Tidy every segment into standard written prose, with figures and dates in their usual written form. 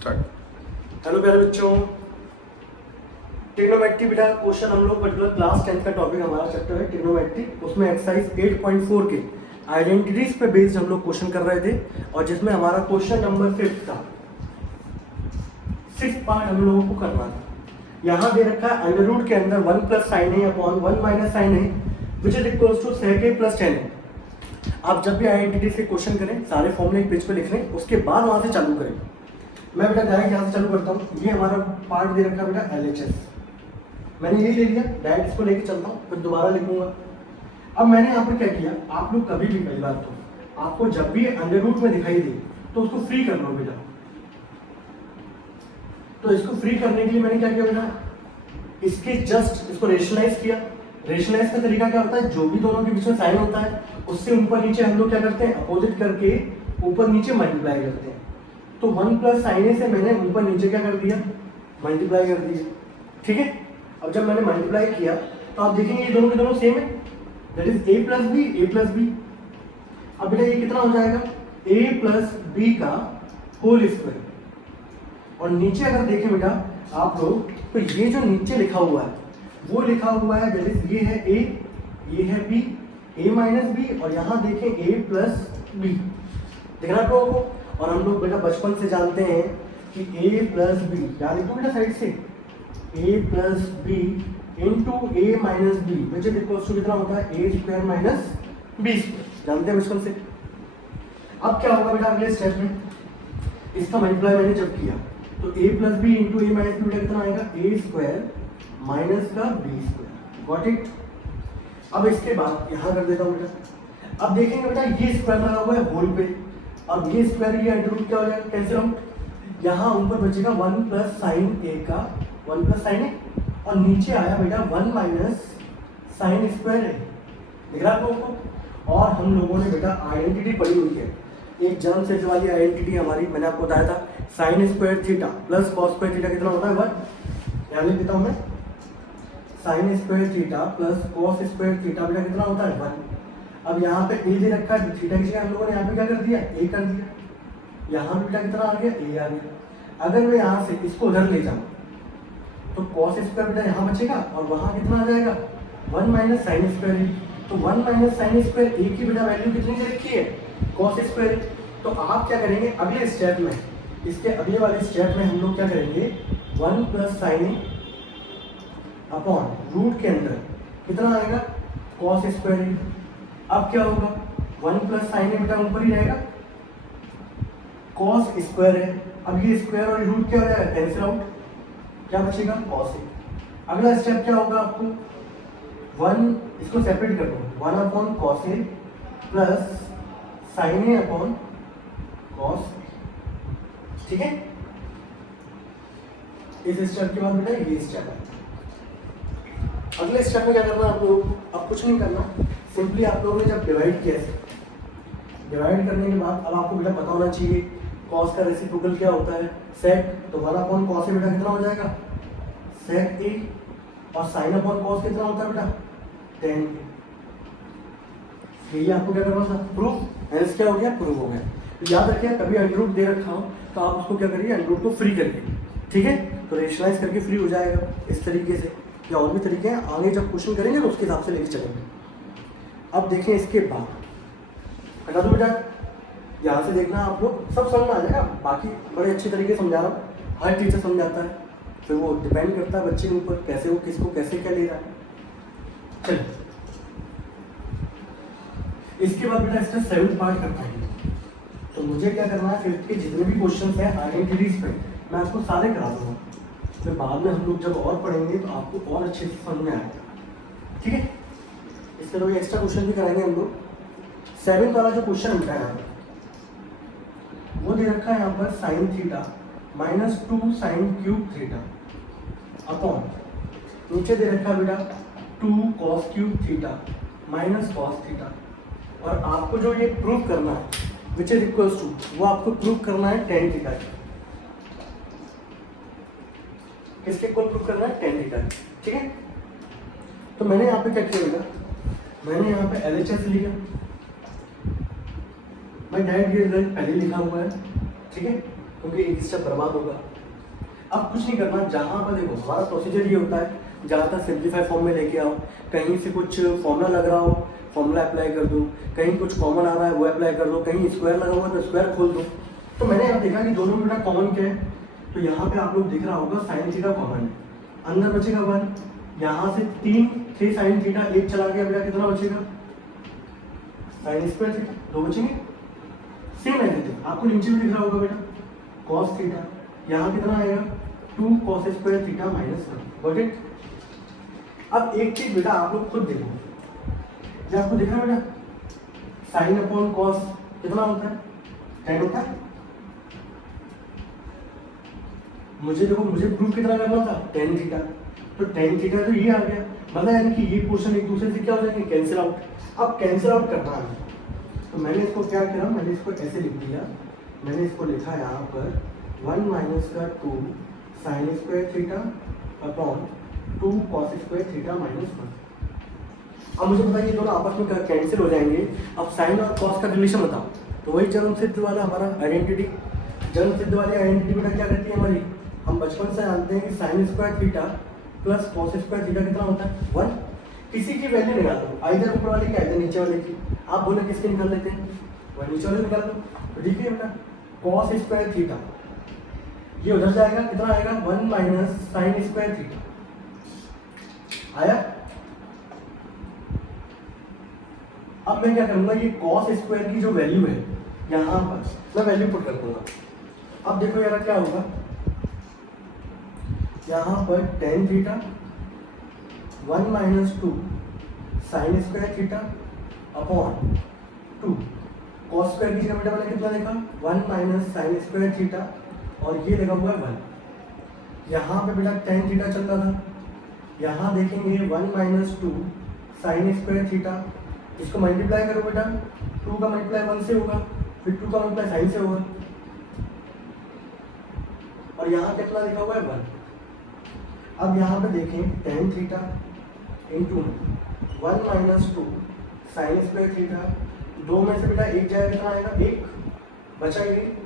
Start. Hello प्यारे बच्चों, trigonometry बेटा क्वेश्चन हम लोग पर्टिकुलर क्लास 10 का टॉपिक हमारा चैप्टर है ट्रिग्नोमेट्री। उसमें एक्सरसाइज 8.4 के आइडेंटिटीज पे बेस्ड हम लोग क्वेश्चन कर रहे थे और जिसमें हमारा क्वेश्चन नंबर 5 था। 6 पार्ट हम लोगों को करना था। यहाँ दे रखा है अंडर रूट के अंदर 1 plus sine A upon 1 minus sine A which is equals to sec a plus tan a। आप जब भी आइडेंटिटी से क्वेश्चन करें सारे फॉर्मूले एक पेज पे लिख लें, उसके बाद वहाँ से चालू करें। मैं बेटा डायरेक्ट यहाँ से चालू करता हूँ। ये हमारा पार्ट दे रखा है बेटा LHS, मैंने यही ले लिया, डायरेक्ट इसको लेके चलता हूँ, फिर दोबारा लिखूंगा। अब मैंने यहाँ पर क्या किया, आप लोग कभी भी पहली बात तो आपको जब भी अंडर रूट में दिखाई दे तो उसको फ्री कर लो बेटा। तो इसको फ्री करने के लिए मैंने क्या किया बेटा, इसके जस्ट इसको रेशनलाइज किया। रेशनलाइज का तरीका क्या होता है, जो भी दोनों के बीच में साइन होता है उससे ऊपर नीचे हम लोग क्या करते हैं, अपोजिट करके ऊपर नीचे मल्टीप्लाई करते हैं। तो 1 प्लस साइन ए से मैंने ऊपर नीचे क्या कर दिया, मल्टीप्लाई कर दिया। ठीक है, अब जब मैंने मल्टीप्लाई किया तो आप देखेंगे ये दोनों के दोनों सेम है, that is a plus B A plus B. अब बेटा ये कितना हो जाएगा, a प्लस बी का होल स्क्वायर। और नीचे अगर देखें बेटा आप लोग तो ये जो नीचे लिखा हुआ है वो लिखा हुआ है दैट इज ये है a, ये है b, a माइनस बी, और यहाँ देखें a प्लस बी। दिख रहा है आप लोगों को। और हम लोग बेटा बचपन से जानते हैं कि a प्लस बी क्या लिखो बेटा साइड से, a plus B into A minus B which is equals to कितना होता है, a square minus B square. जानते हैं बचपन से। अब क्या होगा बेटा अगले स्टेप में, इसका मल्टीप्लाई मैंने जब किया तो a plus B into A minus B कितना आएगा, a स्क्वायर माइनस का बी स्क्वायर। Got it. अब इसके बाद यहाँ कर देता हूँ बेटा। अब देखेंगे बेटा ये स्क्वायर लगा हुआ है होल पे, अब ये स्क्वायर ये अंडर रूट क्या हो जाएगा, कैंसिल आउट। यहाँ ऊपर बचेगा 1 प्लस साइन ए का 1 प्लस साइन ए, और नीचे आया बेटा 1 माइनस साइन स्क्वायर है। दिख रहा है आप लोगों को। और हम लोगों ने बेटा आइडेंटिटी पढ़ी हुई है, एक जन्म से वाली आइडेंटिटी हमारी, मैंने आपको बताया था sine square theta plus cos square theta कितना होता है 1। यहाँ लिख देता हूँ मैं, sine square theta plus cos square theta बेटा कितना होता है 1। अब यहाँ पे ए दे रखा है, थीटा की जगह हम लोगों ने यहाँ पे क्या कर दिया, ए कर दिया। यहाँ पे बेटा कितना आ गया, ए आ गया। अगर मैं यहाँ से इसको उधर ले जाऊँ तो कॉस स्क्वायर बेटा यहाँ बचेगा और वहाँ कितना आ जाएगा 1 माइनस साइन स्क्वायर। तो 1 माइनस साइन स्क्वायर ए की बेटा वैल्यू कितनी दे रखी है, कॉस स्क्वायर। तो आप क्या करेंगे अगले स्टेप में, इसके अगले वाले स्टेप में हम लोग क्या करेंगे, 1 प्लस साइन अपॉन रूट के अंदर कितना आएगा, कॉस स्क्वायर। अब क्या होगा, 1 प्लस साइन बेटा ऊपर ही रहेगा, कॉस स्क्वायर है। अब ये स्क्वायर और रूट क्या हो जाएगा, कैंसिल आउट, क्या बचेगा कॉस ए। अगला स्टेप क्या होगा आपको, 1 इसको सेपरेट कर दो, 1 upon cos A plus sine A upon cos. ठीक है, इस स्टेप के बाद बेटा ये स्टेप है। अगले स्टेप में क्या करना है आप लोग, अब कुछ नहीं करना, सिंपली आप लोगों ने जब डिवाइड किया, डिवाइड करने के बाद अब आपको बेटा पता होना चाहिए कॉस का रेसिप्रोकल क्या होता है, सेक। तो 1 अपॉन कॉस ए बेटा कितना हो जाएगा, सेक ए, और साइन अपॉन कॉस कितना होता है बेटा, टेन ए। ये आपको क्या करना था, प्रूफ। एल्स क्या हो गया, प्रूफ हो गया। तो याद रखिए कभी अंडर रूट दे रखा हो तो आप उसको क्या करिए, अंडर रूट को फ्री करिए। ठीक है, तो रेशनलाइज करके फ्री हो जाएगा इस तरीके से, या और भी तरीके हैं, आगे जब क्वेश्चन करेंगे तो उसके हिसाब से लेके चलेंगे। अब देखें इसके बाद हटा दो बेटा, यहाँ से देखना आप लोग सब समझ में आ जाएगा। बाकी बड़े अच्छे तरीके से समझा रहा हूँ, हर टीचर समझाता है, फिर वो डिपेंड करता है बच्चे के ऊपर कैसे वो किसको कैसे क्या ले रहा है। चलिए इसके बाद बेटा इसका 7th पार्ट करता है। तो मुझे क्या करना है, 5th के जितने भी क्वेश्चन हैं आइडेंटिटीज पे मैं आपको सारे करा दूंगा, फिर बाद में हम लोग जब और पढ़ेंगे तो आपको और अच्छे से समझ में आएगा। ठीक है, इसके लिए एक्स्ट्रा क्वेश्चन भी कराएंगे हम लोग। 7th वाला जो क्वेश्चन होता है वो दे रखा है यहाँ पर sine theta minus 2 sine cube theta upon, नीचे दे रखा है बेटा 2 cos cube theta minus cos theta. और आपको जो ये प्रूव करना है विच इज इक्वल्स टू, वो आपको प्रूव करना है टेन थीटा। किसके इक्वल प्रूव करना है, टेन थीटा। ठीक है, तो मैंने यहाँ पे क्या किया बेटा, मैंने यहाँ पे LHS लिया, मैं डायरेक्ट ये रिजल्ट पहले लिखा हुआ है। ठीक है, क्योंकि एक स्टेप बर्बाद होगा। अब कुछ नहीं करना, जहाँ पर देखो हमारा प्रोसीजर ये होता है, जहाँ तक सिंप्लीफाई फॉर्म में लेके आओ, कहीं से कुछ फॉर्मूला लग रहा हो फॉर्मूला अप्लाई कर दो, कहीं कुछ कॉमन आ रहा है वो अप्लाई कर दो, कहीं स्क्वायर लगा हुआ है तो स्क्वायर खोल दो। तो मैंने यहाँ देखा कि दोनों में बेटा कॉमन क्या है, तो यहाँ पे आप लोग दिख रहा होगा साइन थीटा कॉमन है, अंदर बचेगा 1, यहाँ से 3 साइन थीटा 1 चला गया बेटा, कितना बचेगा साइन स्क्वायर थीटा, 2 बचेंगे। सेम एवरीथिंग आपको नीचे भी दिख रहा होगा बेटा कॉस थीटा, यहाँ कितना आएगा 2 cos square theta -1, got it. अब एक चीज बेटा आप लोग खुद देखो, जो आपको दिख रहा है बेटा साइन अपॉन कॉस कितना होता है 10 होता है। मुझे देखो मुझे प्रूफ कितना करना था tan थीटा, तो tan थीटा तो ये आ गया, मतलब यानी कि ये पोर्शन एक दूसरे से क्या हो जाएंगे कैंसिल आउट। अब कैंसिल आउट करना है तो मैंने इसको क्या किया, मैंने इसको ऐसे लिख दिया, मैंने इसको लिखा यहाँ पर 1 - 2 sine square theta upon 2 cos square theta -1। अब मुझे बताइए दोनों आपस में कैंसिल हो जाएंगे। अब साइन और कॉस का रिलेशन बताओ, तो वही जन्म सिद्ध वाला हमारा आइडेंटिटी, जन्म सिद्ध वाली आइडेंटिटी बेटा क्या करती है हमारी, हम बचपन से जानते हैं कि sine square theta plus cos square theta कितना होता है 1। किसी की वैल्यू निकाल दो, आइदर ऊपर वाले की आइदर नीचे वाले की, आप बोले किसके निकाल लेते हैं, वह नीचे वाले निकाल दो। तो ठीक है बेटा कॉस स्क्वायर थीटा ये उधर जाएगा, कितना आएगा 1 - साइन स्क्वायर थीटा आया। अब मैं क्या करूंगा, ये कॉस स्क्वायर की जो वैल्यू है यहाँ पर मैं वैल्यू पुट कर दूंगा। अब देखो यार क्या होगा, यहाँ पर tan theta 1 - 2 sine square theta upon 2 cos square की जगह बेटा मैंने कितना लिखा 1 - साइन स्क्वायर थीटा और ये लगा हुआ है 1। यहाँ पे बेटा tan थीटा चल रहा था, यहाँ देखेंगे 1 - 2 साइन स्क्वायर थीटा, इसको मल्टीप्लाई करो बेटा, 2 का मल्टीप्लाई 1 से होगा, फिर 2 का मल्टीप्लाई साइन से होगा, और यहाँ कितना लिखा हुआ है 1। अब यहाँ पे देखें tan theta into 1 - 2 sine square theta, 2 में से बेटा 1 जाएगा, कितना आएगा 1 बचा ये,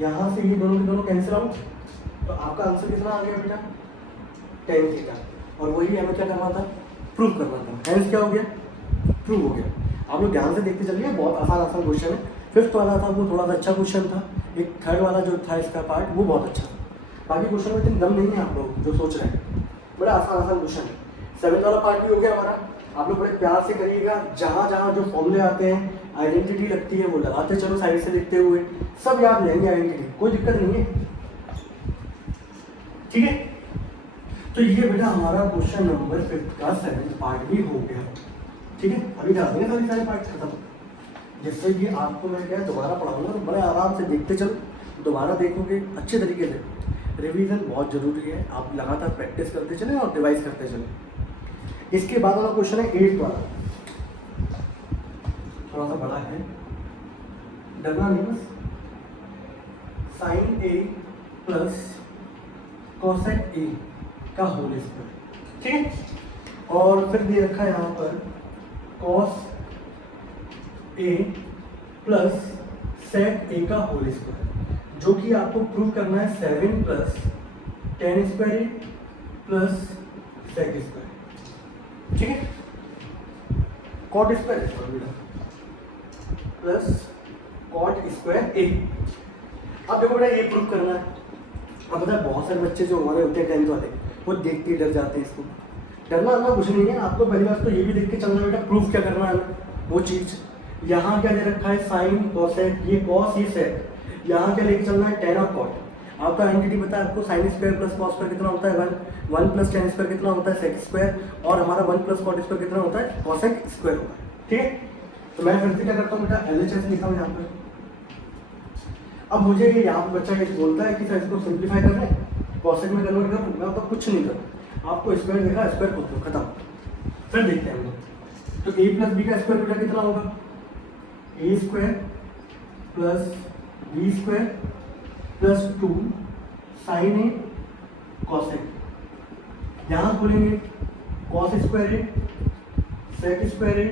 यहाँ से ये दोनों के दोनों कैंसिल आउट, तो आपका आंसर कितना आ गया बेटा tan थीटा, और वही हमें क्या करना था प्रूव करना था, हेंस क्या हो गया प्रूव हो गया। आप लोग ध्यान से देखते चलिए, बहुत आसान क्वेश्चन है। 5th वाला था वो थोड़ा सा अच्छा क्वेश्चन था, एक 3rd वाला जो था इसका पार्ट वो बहुत अच्छा था, बाकी क्वेश्चन में इतनी दम नहीं है आप लोग जो सोच रहे हैं, बड़ा आसान क्वेश्चन है। 7th वाला पार्ट भी हो गया हमारा, आप लोग बड़े प्यार से करिएगा, जहाँ जहाँ जो फॉर्मूले आते हैं आइडेंटिटी लगती है वो लगाते चलो साइड से लिखते हुए, सब याद लेंगे आइडेंटिटी, कोई दिक्कत नहीं है, ठीक है। तो ये बेटा हमारा क्वेश्चन नंबर 5th का 7th पार्ट भी हो गया, ठीक है। अभी डाल देंगे सारे पार्ट खत्म, जिससे कि आपको मैं क्या दोबारा पढ़ाऊंगा तो बड़े आराम से देखते चलो, दोबारा देखोगे अच्छे तरीके से। रिवीजन बहुत जरूरी है, आप लगातार प्रैक्टिस करते चले और रिवाइज करते चले। इसके बाद वाला क्वेश्चन है 8th वाला, थोड़ा सा बड़ा है, डरना नहीं बस, sine A plus cosec A का होल स्क्वायर, ठीक है। और फिर दे रखा है यहाँ पर कॉस ए प्लस सेक ए का होल स्क्वायर, जो कि आपको प्रूव करना है 7 + tan square A plus sec square, ठीक है। Cot square plus cot square A. अब देखो बेटा ये प्रूव करना है। अब पता है बहुत सारे बच्चे जो हमारे होते हैं 10th वाले वो देख के डर जाते हैं, इसको डरना कुछ नहीं है, आपको पहली बात तो ये भी देख के चलना बेटा प्रूफ क्या करना है वो चीज़। यहाँ क्या दे रखा है साइन कॉसेक, ये कॉस ये सेक, यहाँ क्या लेके चलना है tan और कॉट। आपका आइडेंटिटी पता है आपको, sine square plus cos square कितना होता है 1 + tan स्क्वायर कितना होता है सेक स्क्वायर, और हमारा 1 + कॉट स्क्वायर कितना होता है कॉसेक स्क्वायर होता है, ठीक है। तो मैं फिर से क्या करता हूँ बेटा LHS लिखा हूँ यहाँ पर। अब मुझे यहाँ पर बच्चा ये बोलता है कि सर इसको सिंप्लीफाई कर लें, कॉसेक में कन्वर्ट कर दूँ, मैं तो कुछ नहीं करूँ, आपको स्क्वायर देखा स्क्वायर खोल दो खत्म। फिर देखते हैं हम लोग, तो a + b का स्क्वायर बेटा कितना होगा a² + b² + 2 sin a cosec, यहाँ खोलेंगे cos square a sec square a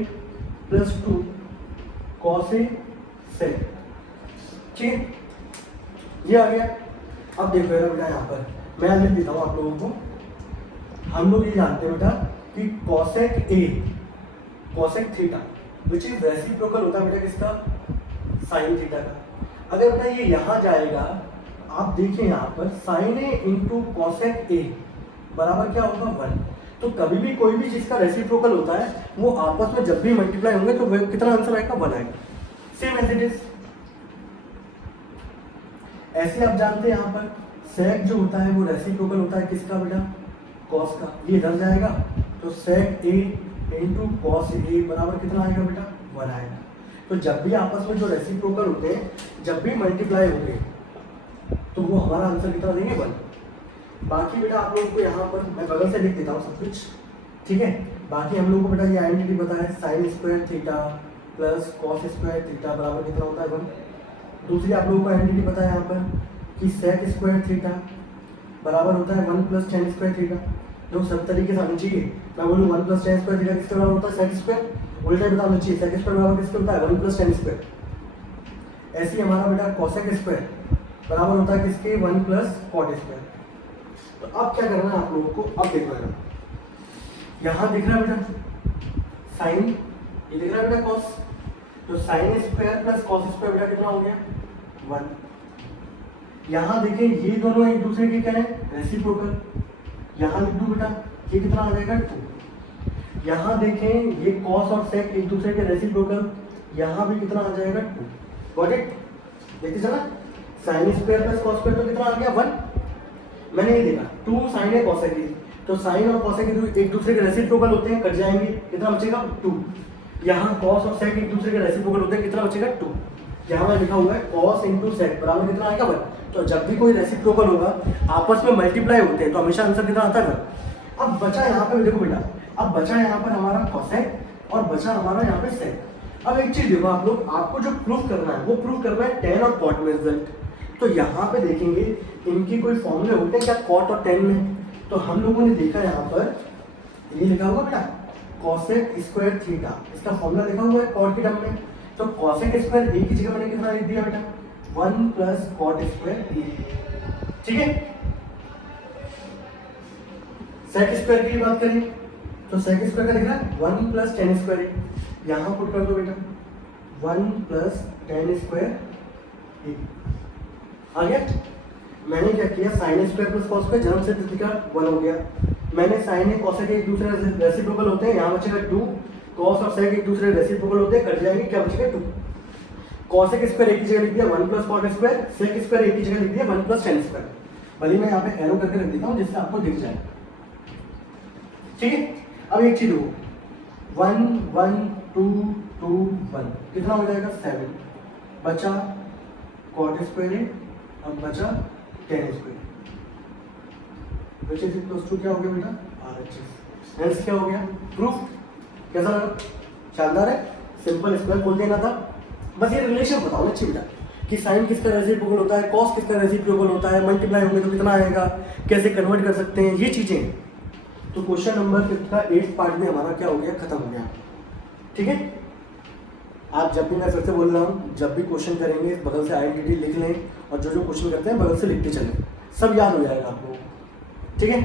+ 2 cos a sec, ठीक है, ये आ गया। अब देखो यार बेटा, यहाँ पर मैं लिख देता हूँ आप लोगों को। हम लोग ये जानते हैं बेटा कि cosec A cosec theta which is reciprocal होता है बेटा किसका, साइन थीटा का। अगर बेटा ये यहाँ जाएगा, आप देखिए यहाँ पर sine A into cosec A बराबर क्या होगा 1। तो कभी भी कोई भी जिसका रेसिप्रोकल होता है वो आपस में जब भी मल्टीप्लाई होंगे तो वह कितना आंसर आएगा 1 आएगा। Same as it is. ऐसे आप जानते हैं यहाँ पर सेक जो होता है वो रेसिप्रोकल होता है किसका बेटा, कॉस का। ये इधर जाएगा तो सेक ए इंटू कॉस ए बराबर कितना आएगा बेटा 1 आएगा। तो जब भी आपस में जो रेसिप्रोकल होते हैं जब भी मल्टीप्लाई होंगे तो वो हमारा आंसर कितना देंगे 1। बाकी बेटा आप लोगों को यहाँ पर मैं बगल से लिख देता हूँ सब कुछ, ठीक है। बाकी हम लोगों को बेटा ये आइडेंटिटी पता है, sine square theta plus cos square theta बराबर कितना होता है 1। दूसरी आप लोगों को आइडेंटिटी पता है यहाँ पर कि सेक स्क्वायर थीटा बराबर होता है 1 प्लस टेन स्क्वायर थीटा। जो सब तरीके से आनी चाहिए, मैं बोलूँ 1 प्लस टेन स्क्वायर थीटा किसके बराबर होता है, सेक स्क्वायर। उल्टा ही बताना चाहिए, सेक स्क्वायर बराबर किसके होता है 1 प्लस टेन स्क्वायर। ऐसे ही हमारा बेटा कॉसेक स्क्वायर बराबर होता है किसके 1 प्लस कॉट स्क्वायर। तो अब क्या करना है आप लोगों को, अब देखो यहाँ दिख रहा है बेटा साइन, ये दिख रहा है बेटा कॉस। तो sine square plus cos square बेटा कितना हो गया 1। यहाँ देखें ये दोनों एक दूसरे के क्या है रेसिप्रोकल, यहाँ लिख दूँ बेटा ये कितना आ जाएगा 2। यहाँ देखें ये कॉस और सेक एक दूसरे के रेसिप्रोकल, यहाँ भी कितना आ जाएगा 2। Got it. देखते चला, sine square plus cos square तो कितना आ गया 1। मैंने ये देखा 2 साइन है कॉसेक है, तो साइन और कॉसेक एक दूसरे के रेसिप्रोकल होते हैं, कट जाएंगे, कितना बचेगा 2। यहाँ कॉस और सेक एक दूसरे के रेसिप्रोकल होते हैं, कितना बचेगा 2। यहाँ में लिखा हुआ है कॉस इंटू सेक बराबर कितना आएगा 1। तो जब भी कोई रेसिप्रोकल होगा आपस में मल्टीप्लाई होते हैं तो हमेशा आंसर कितना आता है 1। अब बचा यहाँ पे देखो बेटा, अब बचा यहाँ पर हमारा कॉसेक और बचा हमारा यहाँ पे सेक। अब एक चीज देखो आप लोग, आपको जो प्रूफ करना है वो प्रूफ करना है टेन और कॉट में रिजल्ट। तो यहाँ पे देखेंगे इनकी कोई फॉर्मूले होते हैं क्या कॉट और टेन में। तो हम लोगों ने देखा यहाँ पर ये लिखा हुआ बेटा कॉसेक स्क्वायर थीटा, इसका फॉर्मूला लिखा हुआ है कॉट के टर्म में। तो कॉसेक स्क्वायर ए की जगह मैंने कितना लिख दिया बेटा 1 प्लस कॉट स्क्वायर ए, ठीक है। सेक स्क्वायर की बात करें तो सेक स्क्वायर का लिख रहा है 1 प्लस टेन स्क्वायर ए, यहाँ पुट कर दो बेटा 1 प्लस टेन स्क्वायर ए आ गया। मैंने क्या किया sine square plus cos square जन्म से दिखा 1 हो गया। मैंने साइन और कॉसेक एक दूसरे रेसिप्रोकल होते हैं, यहाँ बचेगा 2। कॉस और सेक एक दूसरे रेसिप्रोकल होते हैं, कट जाएंगे, क्या बचेगा 2। कॉसेक स्क्वायर एक की जगह लिख दिया 1 plus cot square, sec square एक की जगह लिख दिया 1 प्लस टेन स्क्वायर। भले मैं यहाँ पे एरो करके रख देता हूँ जिससे आपको दिख जाए, ठीक है। अब एक चीज हो 1 1 2 2 1 कितना हो जाएगा 7, बचा कॉट स्क्वायर है, अब बचा ten square, which is equals to क्या हो गया बेटा RHS। हेंस क्या हो गया प्रूफ। कैसा लगा, शानदार है, सिंपल स्क्वायर बोल देना था। बस ये रिलेशन बताओ अच्छी बेटा कि साइन किसका रेसिप्रोकल होता है, कॉस किसका रेसिप्रोकल होता है, मल्टीप्लाई होंगे तो कितना आएगा, कैसे कन्वर्ट कर सकते हैं, ये चीजें। तो क्वेश्चन नंबर 5 का 8th पार्ट में हमारा क्या हो गया, खत्म हो गया, ठीक है। आप जब भी, मैं फिर से बोल रहा हूँ, जब भी क्वेश्चन करेंगे बगल से आइडेंटिटी लिख लें और जो जो क्वेश्चन करते हैं बगल से लिखते चलें, सब याद हो जाएगा आप लोगों को, ठीक है।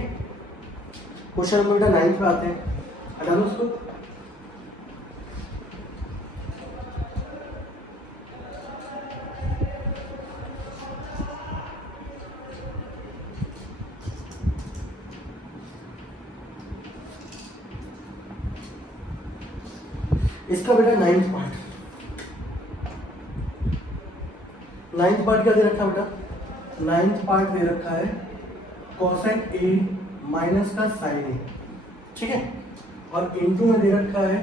क्वेश्चन नंबर बेटा 9 पे आते हैं, हटा दो उसको। इसका बेटा 9th पार्ट क्या दे रखा है बेटा, 9th पार्ट दे रखा है कोसेक ए माइनस का साइन ए, ठीक है। और इनटू में दे रखा है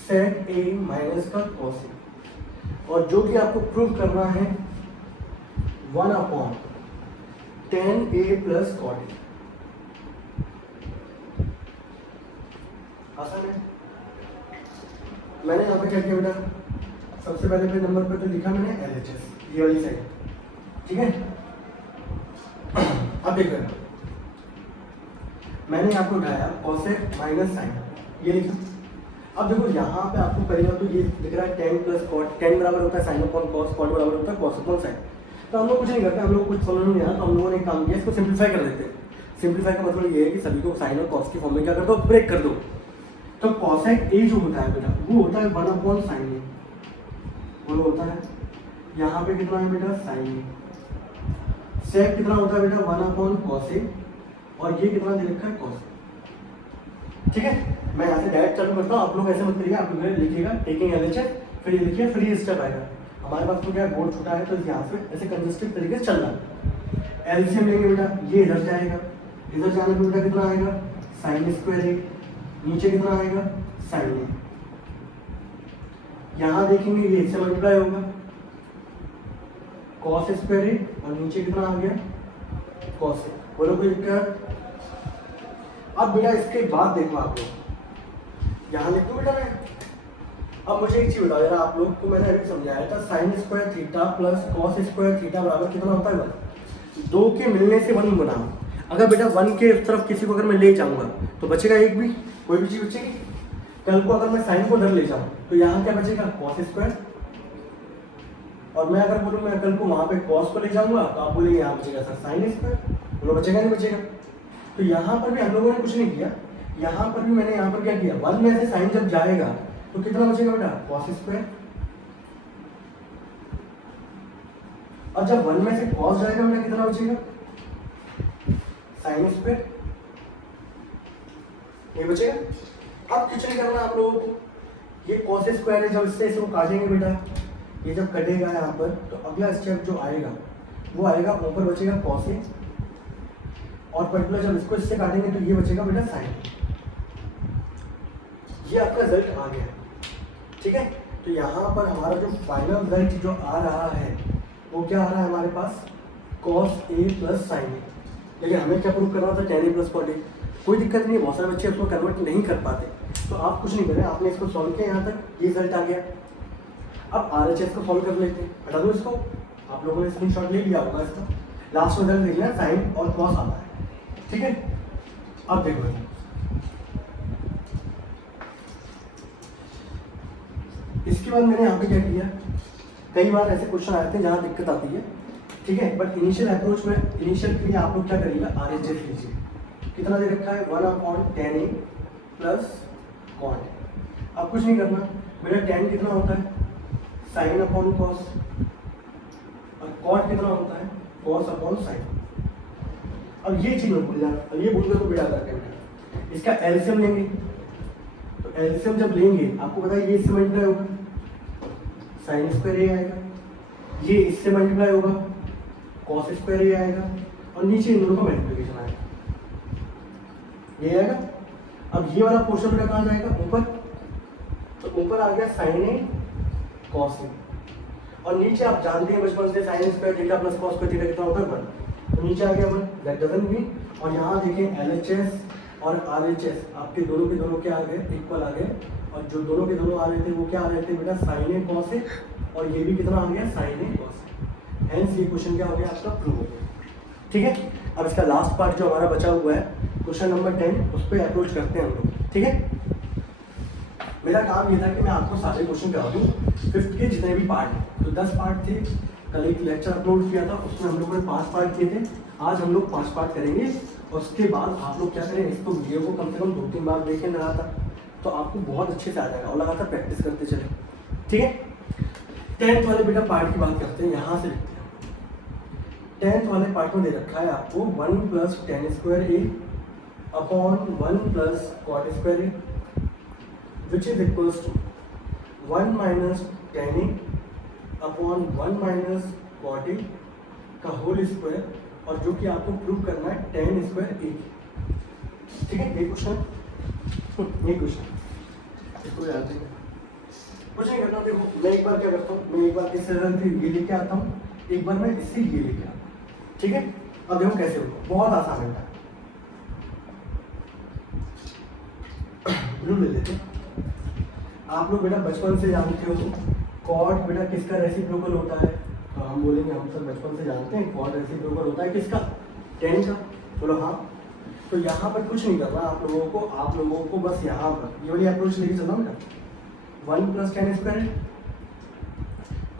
सेक ए माइनस का कॉस ए। और जो कि आपको प्रूव करना है 1/10 प्लस कॉट ए। आसान है। मैंने यहाँ पे क्या किया बेटा, सबसे पहले पे नंबर पे तो लिखा मैंने LHS, ये वाली साइड, ठीक है। अब देखो मैंने आपको उठाया कोसेक माइनस साइन, ये लिखा। अब देखो यहाँ पे आपको करेगा तो ये दिख रहा है tan प्लस कॉट, tan बराबर होता है साइन अपॉन कॉस, कॉट बराबर होता है कॉस अपॉन साइन। तो हम लोग कुछ नहीं करते, हम लोग कुछ समझ में नहीं आया तो हम लोगों ने एक काम किया, इसको सिंप्लीफाई कर देते हैं। सिंप्लीफाई का मतलब ये है कि सभी को साइन और कॉस की फॉर्म में क्या कर दो, ब्रेक कर दो। तो कॉसेक ए जो होता है बेटा वो होता है 1 अपॉन साइन ए, वो होता है यहाँ पे कितना है बेटा साइन ए। सेक कितना होता है बेटा 1 अपॉन कॉस ए, और ये कितना दे रखा है कॉस ए। ठीक है, मैं यहाँ से डायरेक्ट चालू करता हूँ, आप लोग ऐसे मत करिएगा, आप लोग लिखिएगा टेकिंग एलएचएस, फिर ये लिखिए फिर ये स्टेप आएगा। हमारे पास तो क्या बोर्ड छोटा है तो यहाँ से ऐसे कंजस्टिव तरीके से चलना है। एलसीएम लेंगे बेटा, ये इधर जाएगा, इधर जाने पर बेटा कितना आएगा साइन स्क्वायर ए, नीचे कितना आएगा साइन ए। यहाँ देखेंगे ये इससे मल्टीप्लाई होगा कॉस स्क्वायर ए, और नीचे कितना आ गया कॉस ए। बोलो कोई दिक्कत? अब बेटा इसके बाद देखो आप लोग यहाँ लिख दो बेटा मैं। अब मुझे एक चीज बताओ जरा, आप लोग को मैंने अभी समझाया था sine square theta plus cos square theta बराबर कितना होता है 1। दो के मिलने से 1 बनाओ। अगर बेटा 1 के तरफ किसी को अगर मैं ले जाऊंगा तो बचेगा एक भी, कोई भी चीज बचेगी। कल को अगर मैं साइन को उधर ले जाऊँ तो यहाँ क्या बचेगा कॉस स्क्वायर, और मैं अगर बोलूँ मैं कल को वहाँ पे कॉस को ले जाऊंगा तो आप बोलेंगे यहाँ बचेगा सर साइन स्क्वायर, बोलो बचेगा नहीं बचेगा। तो यहाँ पर भी हम लोगों ने कुछ नहीं किया, यहाँ पर भी मैंने यहाँ पर क्या किया 1 में से साइन जब जाएगा तो कितना बचेगा बेटा कॉस स्क्वायर, और जब 1 में से कॉस जाएगा बेटा कितना बचेगा साइन स्क्वायर, ये बचेगा। अब कुछ नहीं करना आप लोगों को, ये कॉस स्क्वायर है, जब इससे इसको काटेंगे बेटा, ये जब कटेगा यहाँ पर तो अगला स्टेप जो आएगा वो आएगा ऊपर बचेगा कॉस ए, और पर्टिकुलर जब इसको इससे काटेंगे तो ये बचेगा बेटा साइन। ये आपका रिजल्ट आ गया, ठीक है। तो यहाँ पर हमारा जो फाइनल रिजल्ट जो आ रहा है वो क्या आ रहा है हमारे पास cos A plus sine A. लेकिन हमें क्या प्रूव करना था tan A plus cot A. कोई दिक्कत नहीं, बहुत सारे बच्चे उसको कन्वर्ट नहीं कर पाते, तो आप कुछ नहीं करें, आपने इसको सॉल्व किया, यहाँ तक ये रिजल्ट आ गया। अब RHS को सॉल्व कर लेते हैं, हटा दो इसको, आप लोगों ने स्क्रीनशॉट ले लिया होगा इसका। लास्ट में रिजल्ट देखना साइन और कॉस आता है, ठीक है। अब देखो इसके बाद मैंने यहाँ पे क्या किया, कई बार ऐसे क्वेश्चन आते हैं जहाँ दिक्कत आती है, ठीक है। बट इनिशियल अप्रोच में इनिशियल के लिए आप लोग क्या करिएगा RHS लीजिए। कितना दे रखा है 1 upon tan A plus cot. अब कुछ नहीं करना, मेरा tan कितना होता है साइन अपॉन कॉस, और कॉट कितना होता है कॉस अपॉन साइन। अब ये चीज मत भूल जाना, अब ये भूल गए तो बेड़ा करके बेटा। इसका एलसीएम लेंगे, तो एलसीएम जब लेंगे आपको पता है ये इससे मल्टीप्लाई होगा साइन स्क्वायर ए आएगा, ये इससे मल्टीप्लाई होगा कॉस स्क्वायर ए आएगा, और नीचे इन दोनों का मल्टीप्लिकेशन आएगा, ये आएगा। अब ये वाला पोर्शन बेटा कहाँ जाएगा ऊपर, तो ऊपर आ गया साइन ए कॉस ए, और नीचे आप जानते हैं बचपन से sine square theta plus cos square theta कितना होता है 1, तो नीचे आ गया 1, दैट डजंट मीन। और यहाँ देखें LHS और RHS आपके दोनों के दोनों क्या आ गए इक्वल आ गए, और जो दोनों के दोनों आ रहे थे वो क्या आ रहे थे बेटा साइन ए कॉस ए, और ये भी कितना आ गया sign A cos A. Hence ये क्वेश्चन क्या हो गया आपका प्रूव हो गया, ठीक है। अब इसका लास्ट पार्ट जो हमारा बचा हुआ है क्वेश्चन नंबर 10, उस पर अप्रोच करते हैं हम लोग, ठीक है। मेरा काम ये था कि मैं आपको सारे क्वेश्चन करा दूँ 5th के जितने भी पार्ट हैं, तो 10 पार्ट थे। कल एक लेक्चर अपलोड किया था उसमें हम लोगों ने 5 पार्ट किए थे, आज हम लोग 5 पार्ट करेंगे। और उसके बाद आप लोग क्या करें, इसको वीडियो को कम से कम 2-3 बार देखें लगातार, तो आपको बहुत अच्छे से आ जाएगा, और लगातार प्रैक्टिस करते चले, ठीक है। 10th वाले बेटा पार्ट की बात करते हैं, यहाँ से लिखते हैं। 10th वाले पार्ट में दे रखा है आपको 1 plus tan square A upon 1 plus cot square A, which is equals to 1 minus tan A upon 1 minus cot A का होल स्क्वायर, और जो कि आपको प्रूव करना है tan स्क्वायर ए, ठीक है। ये क्वेश्चन इसको याद है, कुछ नहीं करना। देखो मैं एक बार क्या करता हूँ, मैं एक बार किससे ये लेके आता हूँ, एक बार मैं इससे ये लेके आता हूँ, ठीक है। अब देखो कैसे होगा, बहुत आसान है, ब्लू ले लेते हैं। आप लोग बेटा बचपन से जानते हो कॉट बेटा किसका रेसिप्रोकल होता है, तो हम बोलेंगे हम सब बचपन से जानते हैं कॉट रेसिप्रोकल होता है किसका tan का, बोलो हाँ। तो यहाँ पर कुछ नहीं करना आप लोगों को बस यहाँ पर ये वाली अप्रोच लेके चलना बेटा। 1 + tan स्क्वायर है,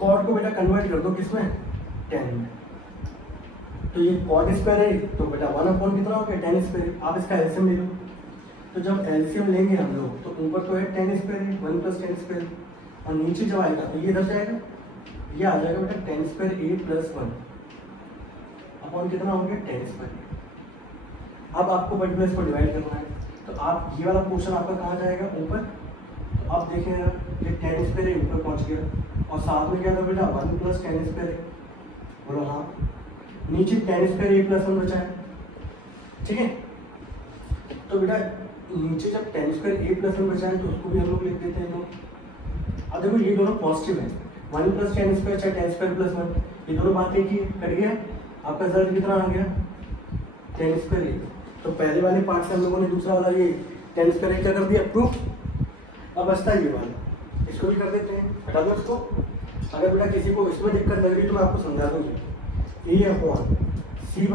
कॉट को बेटा कन्वर्ट कर दो किसमें, tan में। तो ये कॉट स्क्वायर है तो बेटा 1 कितना हो गया, tan स्क्वायर। आप इसका एलसीएम ले लो, तो जब एलसीएम लेंगे हम लोग तो ऊपर तो है tan स्क्वायर है, 1 + tan स्क्वायर, और नीचे जब आएगा तो ये इधर जाएगा, ये आ जाएगा बेटा tan स्क्वायर a + 1 अपॉन कितना हो गया, tan स्क्वायर। अब आपको पर्टिकुलर इसको डिवाइड करना है, तो आप ये वाला पोर्शन आपका कहाँ जाएगा, ऊपर। तो आप देखें ये tan स्क्वायर है ऊपर पहुँच गया, और साथ में क्या था बेटा 1 + tan स्क्वायर है, बोलो हाँ। नीचे tan स्क्वायर a + 1 बचा है, ठीक है। तो बेटा नीचे जब tan स्क्वायर a + 1 बचा है तो उसको भी हम लोग लिख देते हैं। तो अब देखो ये दोनों पॉजिटिव है, 1 + tan स्क्वायर चाहे tan स्क्वायर + 1, ये दोनों बातें की कट गया, आपका रिजल्ट कितना आ गया, tan स्क्वायर a। तो पहले वाले पार्ट से हम लोगों ने दूसरा वाला ये tan स्क्वायर a क्या कर दिया, प्रूफ। अब बचता है ये वाला, इसको भी कर देते हैं, हटा दो इसको। अगर बेटा किसी को इसमें दिक्कत लग रही तो मैं आपको समझा दूँगी, a/c/du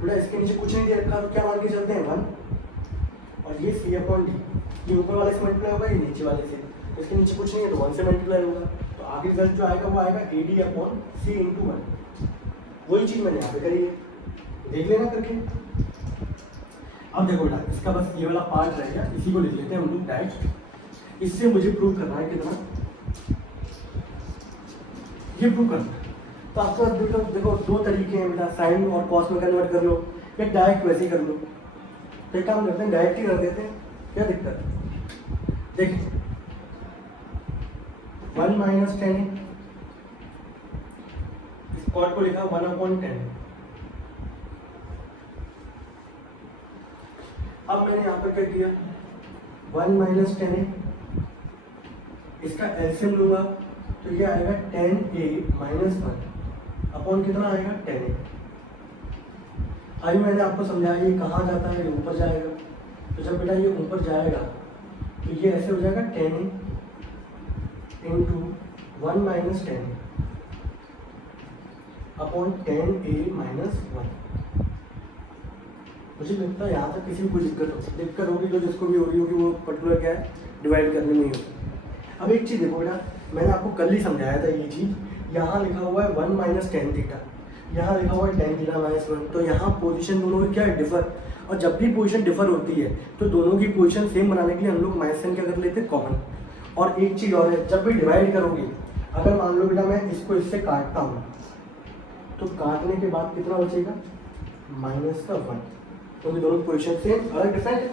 बेटा इसके नीचे कुछ नहीं दे रखा तो क्या मान के चलते हैं 1, और ये c/d, ये ऊपर वाले से मल्टीप्लाई होगा, ये नीचे वाले से, इसके नीचे कुछ नहीं है तो 1 से मल्टीप्लाई होगा, तो आगे रिजल्ट जो आएगा वो आएगा AD/c × 1। वही चीज़ मैंने यहाँ पे करी है, देख लेना करके। अब देखो बेटा इसका बस ये वाला पार्ट रहेगा, इसी को लिख लेते हैं हम लोग डायरेक्ट। इससे मुझे प्रूव करना है कितना, ये प्रूव करना है। तो आपके पास देखो 2 तरीके हैं बेटा, साइन और कॉस में कन्वर्ट कर लो, या डायरेक्ट वैसे ही कर लो। तो एक काम करते हैं डायरेक्ट ही कर देते हैं, क्या दिक्कत है। देखिए 1 - tan, इस कॉट को लिखा 1/10। अब मैंने यहाँ पर क्या किया, 1 - tan, इसका एलसीएम लूंगा तो ये आएगा tan a - 1 अपॉन कितना आएगा, tan a। अभी मैंने आपको समझाया ये कहाँ जाता है, ये ऊपर जाएगा। तो जब बेटा ये ऊपर जाएगा तो ये ऐसे हो जाएगा tan a × 1 - tan a upon tan a - 1। मुझे लगता है यहाँ तक किसी को दिक्कत होगी तो जिसको भी हो रही होगी वो पर्टिकुलर क्या है, डिवाइड करने में ही होगी। अब एक चीज़ देखो बेटा, मैंने आपको कल ही समझाया था ये चीज़, यहाँ लिखा हुआ है 1 - tan थीटा, यहाँ लिखा हुआ है tan थीटा - 1, तो यहाँ पोजीशन दोनों की क्या है, डिफर। और जब भी पोजीशन डिफर होती है तो दोनों की पोजीशन सेम बनाने के लिए हम लोग -n क्या कर लेते हैं, कॉमन। और एक चीज़ और है, जब भी डिवाइड करोगे, अगर मान लो बेटा मैं इसको इससे काटता हूँ तो काटने के बाद कितना बचेगा, -1, क्योंकि दोनों पोजीशन सेम अलग डिफरेंट है।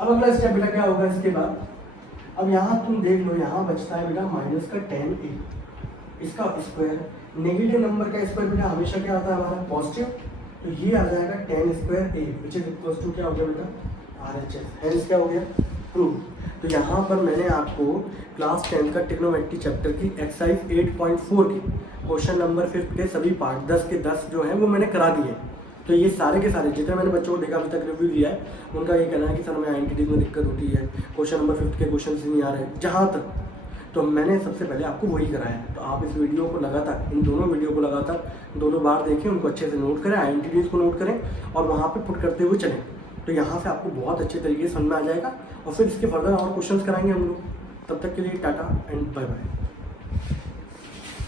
अब अगला स्टेप बेटा क्या होगा इसके बाद, अब यहाँ तुम देख लो, यहाँ बचता है बेटा -tan a, इसका स्क्वायर। नेगेटिव नंबर का स्क्वायर बेटा हमेशा क्या आता है हमारा, पॉजिटिव। तो ये आ जाएगा tan square a which is equal to क्या हो गया बेटा, RHS। हेंस क्या हो गया, प्रूफ। तो यहाँ पर मैंने आपको क्लास 10 का ट्रिग्नोमेट्री चैप्टर की एक्सरसाइज 8.4 की क्वेश्चन नंबर 5 के सभी पार्ट 10 के 10 जो हैं वो मैंने करा दिए। तो ये सारे के सारे जितने मैंने बच्चों को देखा अभी तक रिव्यू दिया है, उनका ये कहना है कि सर मैं आइडेंटिटीज में दिक्कत होती है, क्वेश्चन नंबर 5 के क्वेश्चन नहीं आ रहे जहाँ तक, तो मैंने सबसे पहले आपको वही कराया है। तो आप इस वीडियो को लगातार, इन दोनों वीडियो को लगातार 2 बार देखें, उनको अच्छे से नोट करें, आइडेंटिटीज को नोट करें और वहाँ पे पुट करते हुए चलें। तो यहाँ से आपको बहुत अच्छे तरीके से समझ में आ जाएगा, और फिर इसके फर्दर और क्वेश्चंस कराएंगे हम लोग। तब तक के लिए टाटा एंड बाय बाय।